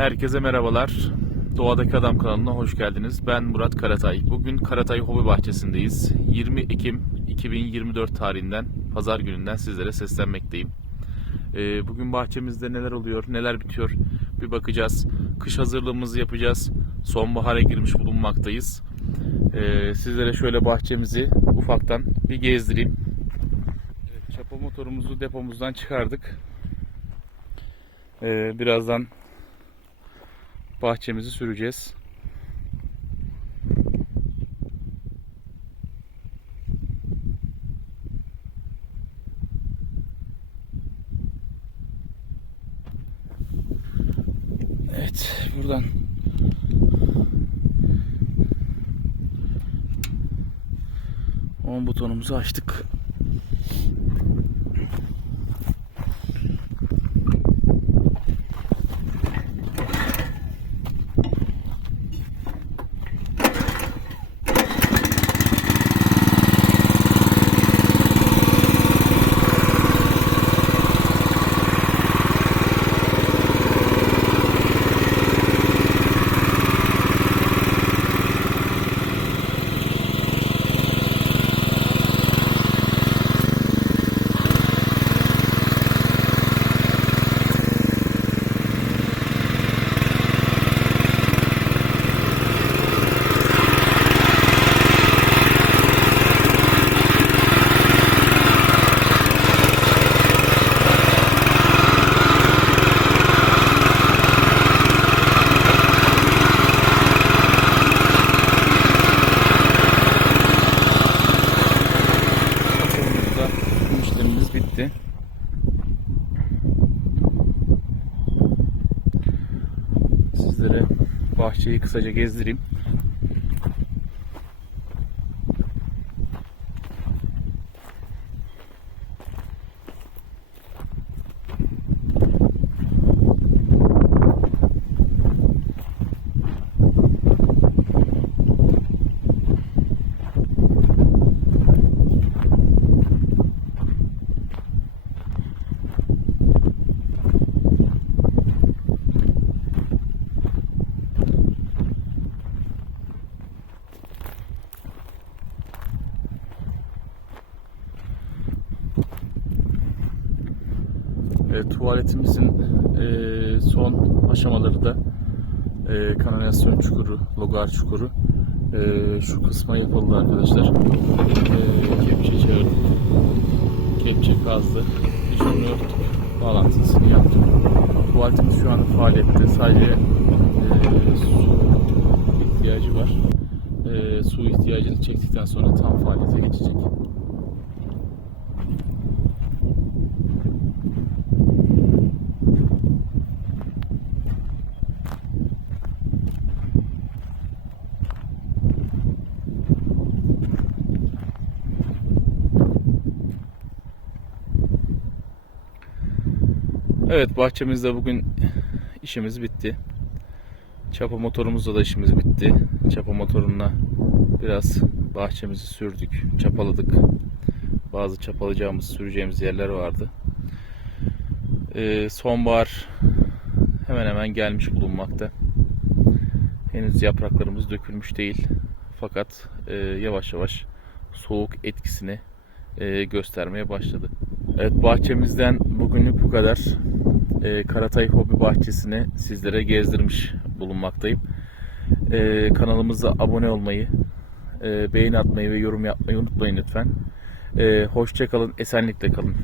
Herkese merhabalar. Doğadaki Adam kanalına hoş geldiniz. Ben Murat Karatay. Bugün Karatay Hobi Bahçesi'ndeyiz. 20 Ekim 2024 tarihinden, pazar gününden sizlere seslenmekteyim. Ee, bugün bahçemizde neler oluyor, neler bitiyor bir bakacağız. Kış hazırlığımızı yapacağız. Sonbahara girmiş bulunmaktayız. Ee, sizlere şöyle bahçemizi ufaktan bir gezdireyim. Çapa motorumuzu depomuzdan çıkardık. Ee, birazdan bahçemizi süreceğiz. Evet, buradan on butonumuzu açtık. Motorumuzda tüm işlemimiz bitti. Sizlere bahçeyi kısaca gezdireyim. Tuvaletimizin e, son aşamaları da e, kanalizasyon çukuru, logar çukuru e, şu kısma yapıldı arkadaşlar. E, kepçe çağırdık. Kepçe kazdı. Üstünü örttük. Bağlantısını yaptık. Tuvaletimiz şu anda faaliyette. Sadece e, su ihtiyacı var. E, su ihtiyacını çektikten sonra tam faaliyete geçecek. Evet bahçemizde bugün işimiz bitti. Çapa motorumuzda da işimiz bitti. Çapa motoruna biraz bahçemizi sürdük, çapaladık. Bazı çapalayacağımız, süreceğimiz yerler vardı. Ee, sonbahar hemen hemen gelmiş bulunmakta. Henüz yapraklarımız dökülmüş değil. Fakat e, yavaş yavaş soğuk etkisini e, göstermeye başladı. Evet bahçemizden bugünlük bu kadar. Ee, Karatay Hobi Bahçesi'ni sizlere gezdirmiş bulunmaktayım. Ee, kanalımıza abone olmayı, e, beğeni atmayı ve yorum yapmayı unutmayın lütfen. Ee, hoşça esenlikle kalın.